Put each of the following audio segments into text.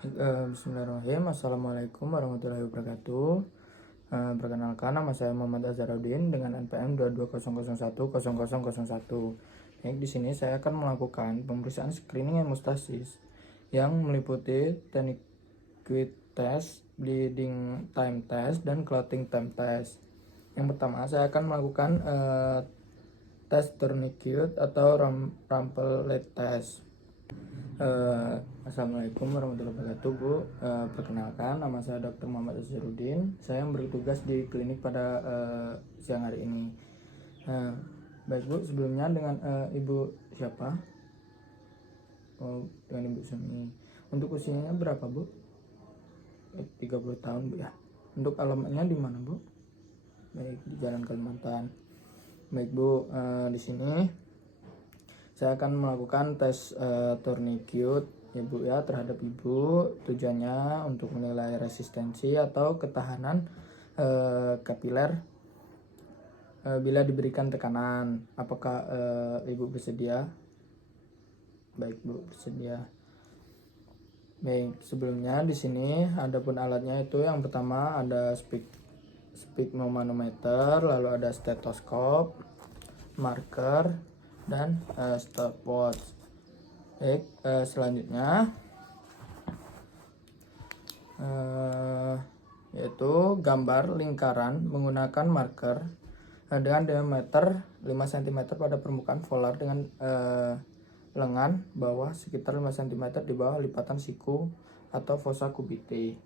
Bismillahirrahmanirrahim. Assalamualaikum warahmatullahi wabarakatuh. Perkenalkan, nama saya Muhammad Azharuddin dengan NPM 2200100001. Di sini saya akan melakukan pemeriksaan screening hemostasis yang meliputi teknik quick test, bleeding time test, dan clotting time test. Yang pertama, saya akan melakukan tes tourniquet atau Rumple test. Assalamualaikum warahmatullahi wabarakatuh, Bu. Perkenalkan, nama saya Dr. Muhammad Azharuddin. Saya bertugas di klinik pada siang hari ini. Baik, Bu. Sebelumnya dengan Ibu siapa? Oh, dengan Ibu Sumi. Untuk usianya berapa, Bu? 30 tahun, Bu ya. Untuk alamatnya di mana, Bu? Baik, di Jalan Kalimantan. Baik, Bu. Di sini saya akan melakukan tes tourniquet ya Bu ya terhadap Ibu. Tujuannya untuk menilai resistensi atau ketahanan kapiler bila diberikan tekanan. Apakah Ibu bersedia? Baik, Bu, bersedia. Baik, sebelumnya di sini adapun alatnya itu yang pertama ada sphygmomanometer, lalu ada stetoskop, marker, dan stopwatch. Baik, selanjutnya yaitu gambar lingkaran menggunakan marker dengan diameter 5 cm pada permukaan volar dengan lengan bawah sekitar 5 cm di bawah lipatan siku atau fossa cubitae.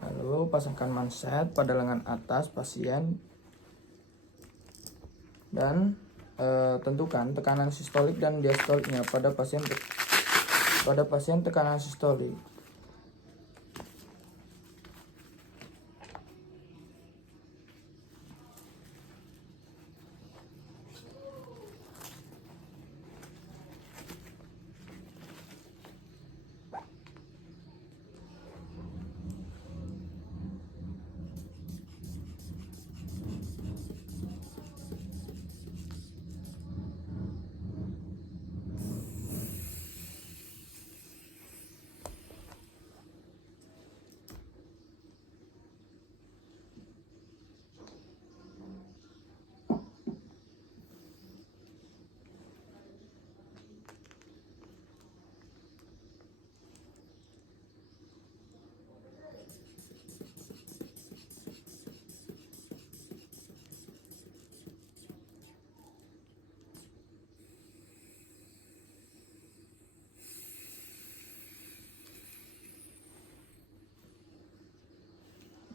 Lalu pasangkan manset pada lengan atas pasien dan tentukan tekanan sistolik dan diastoliknya pada pasien tekanan sistolik.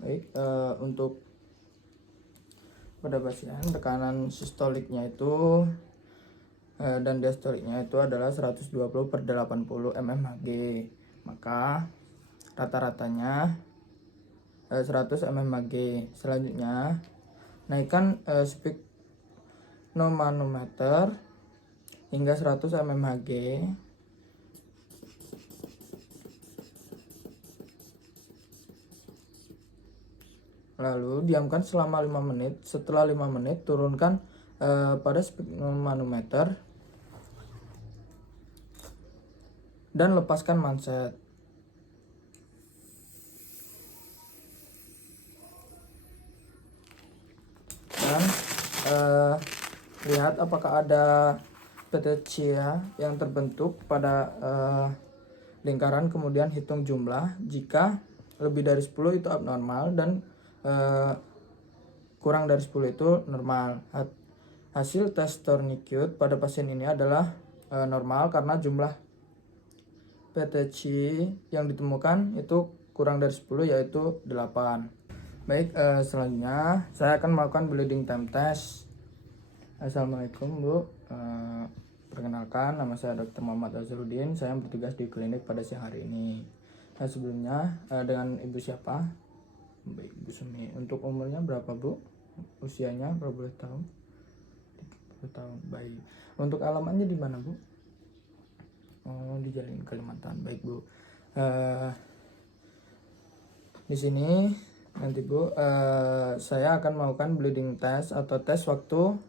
Baik, untuk pada pasien tekanan sistoliknya itu dan diastoliknya itu adalah 120/80 mmHg, maka rata-ratanya 100 mmHg. Selanjutnya naikkan sphygmomanometer hingga 100 mmHg. Lalu diamkan selama 5 menit. Setelah 5 menit turunkan pada sphygmomanometer dan lepaskan manset. Dan lihat apakah ada petechia yang terbentuk pada lingkaran, kemudian hitung jumlah. Jika lebih dari 10 itu abnormal dan kurang dari 10 itu normal. Hasil tes tourniquet pada pasien ini adalah normal karena jumlah petechia yang ditemukan itu kurang dari 10 yaitu 8. Baik, selanjutnya saya akan melakukan bleeding time test. Assalamualaikum, Bu. Perkenalkan, nama saya Dr. Muhammad Azharuddin. Saya bertugas di klinik pada siang hari ini. Sebelumnya dengan Ibu siapa? Baik, Ibu Sumi. Untuk umurnya berapa, Bu? Usianya berapa, boleh tahu? 30 tahun. Baik. Untuk alamatnya di mana, Bu? Oh, di Jalan Kalimantan. Baik, Bu. Di sini nanti, Bu, saya akan melakukan bleeding test atau tes waktu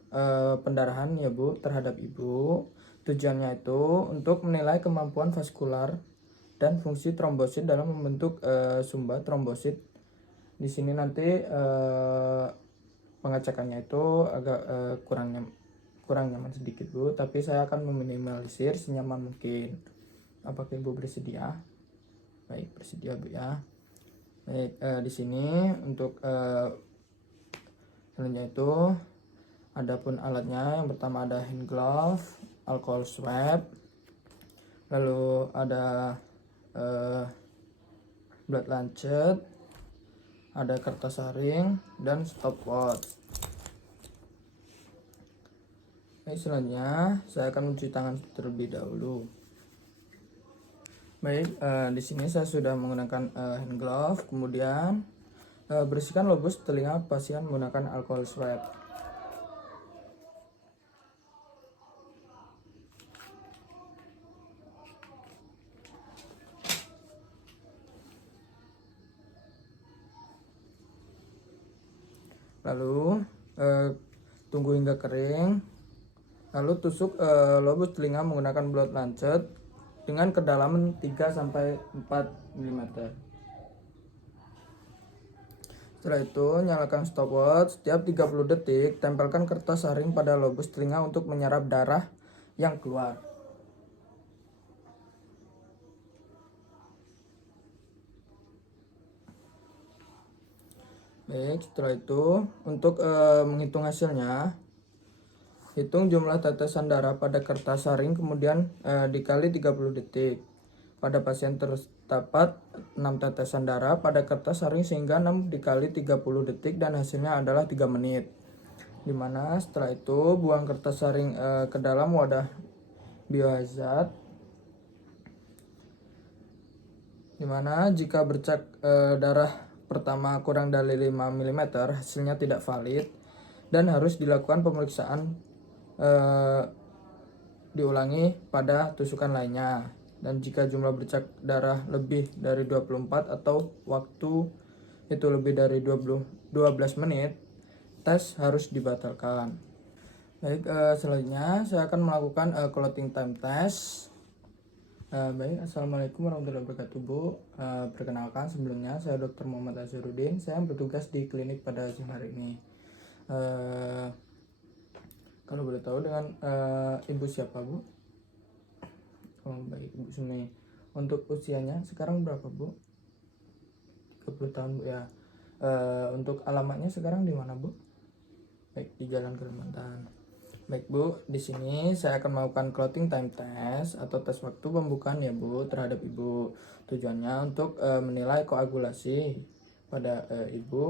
pendarahan ya, Bu, terhadap Ibu. Tujuannya itu untuk menilai kemampuan vaskular dan fungsi trombosit dalam membentuk sumbat trombosit. Di sini nanti pengecekannya itu agak kurang nyaman sedikit Bu, tapi saya akan meminimalisir senyaman mungkin. Apakah Ibu bersedia? Baik, bersedia Bu ya. Baik, di sini untuk selanjutnya itu adapun alatnya, yang pertama ada hand glove, alcohol swab, lalu ada blood lancet, ada kertas saring, dan stopwatch. Baik, selanjutnya saya akan mencuci tangan terlebih dahulu. Baik, di sini saya sudah menggunakan hand glove, kemudian bersihkan lobus telinga pasien menggunakan alcohol swab. Lalu tunggu hingga kering, lalu tusuk lobus telinga menggunakan blood lancet dengan kedalaman 3-4 mm. Setelah itu nyalakan stopwatch. Setiap 30 detik tempelkan kertas saring pada lobus telinga untuk menyerap darah yang keluar. Baik, setelah itu untuk menghitung hasilnya, hitung jumlah tetesan darah pada kertas saring kemudian dikali 30 detik. Pada pasien terdapat 6 tetesan darah pada kertas saring sehingga 6 dikali 30 detik dan hasilnya adalah 3 menit. Dimana setelah itu buang kertas saring ke dalam wadah biohazard. Dimana jika bercak darah pertama kurang dari 5 mm hasilnya tidak valid dan harus dilakukan pemeriksaan diulangi pada tusukan lainnya. Dan jika jumlah bercak darah lebih dari 24 atau waktu itu lebih dari 12 menit, tes harus dibatalkan. Baik, selanjutnya saya akan melakukan clotting time test. Baik, assalamualaikum warahmatullahi wabarakatuh Bu. Perkenalkan, sebelumnya saya Dr. Muhammad Azharuddin. Saya bertugas di klinik pada siang hari ini. Kalau boleh tahu dengan Ibu siapa Bu? Oh, baik, Ibu Sumi. Untuk usianya sekarang berapa Bu? 30 tahun Bu ya. Untuk alamatnya sekarang di mana Bu? Baik, di Jalan Kalimantan. Baik Bu, di sini saya akan melakukan clotting time test atau tes waktu pembukaan ya Bu terhadap Ibu. Tujuannya untuk menilai koagulasi pada Ibu.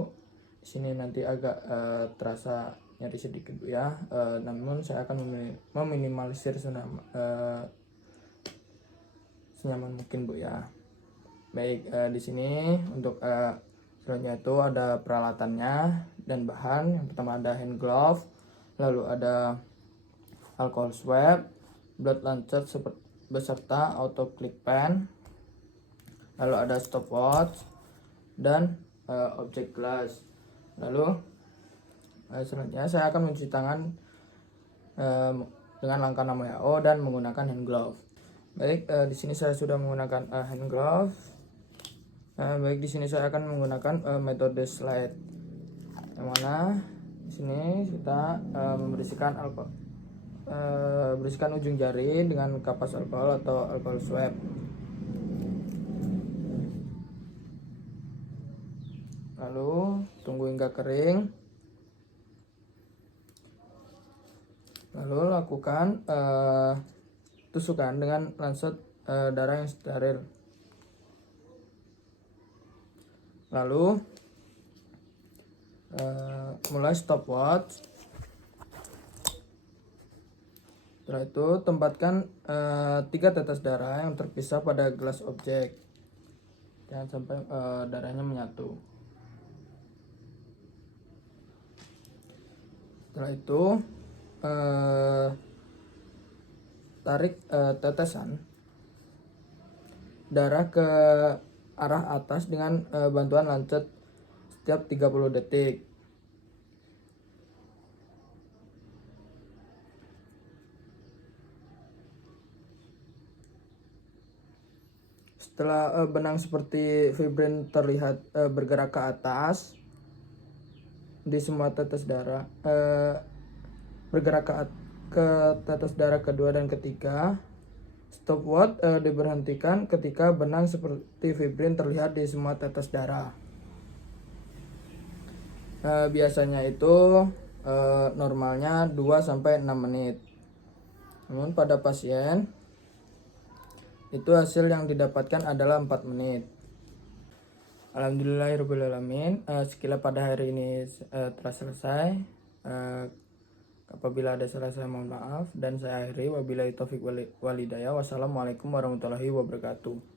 Di sini nanti agak terasa nyeri sedikit Bu ya. Namun saya akan meminimalisir senyaman mungkin Bu ya. Baik, di sini untuk selanjutnya itu ada peralatannya dan bahan. Yang pertama ada hand glove, lalu ada alcohol swab, blood lancet beserta auto click pen, lalu ada stopwatch dan object glass. Lalu selanjutnya saya akan mencuci tangan dengan langkah 6 WHO dan menggunakan hand glove. Baik, di sini saya sudah menggunakan hand glove. Baik, di sini saya akan menggunakan metode slide, yang mana di sini kita membersihkan bersihkan ujung jari dengan kapas alkohol atau alkohol swab. Lalu tunggu hingga kering. Lalu lakukan tusukan dengan lancet darah yang steril. Lalu mulai stopwatch. Setelah itu tempatkan 3 tetes darah yang terpisah pada gelas objek. Jangan sampai darahnya menyatu. Setelah itu tarik tetesan darah ke arah atas dengan bantuan lancet setiap 30 detik. Setelah benang seperti fibrin terlihat bergerak ke atas di semua tetes darah, bergerak ke tetes darah kedua dan ketiga, stopwatch diberhentikan ketika benang seperti fibrin terlihat di semua tetes darah. Biasanya itu normalnya 2-6 menit. Namun pada pasien itu hasil yang didapatkan adalah 4 menit. Alhamdulillahirrahmanirrahim. Sekilas pada hari ini telah selesai. Apabila ada salah saya mohon maaf, dan saya akhiri wabillahi taufik walhidayah. Wassalamualaikum warahmatullahi wabarakatuh.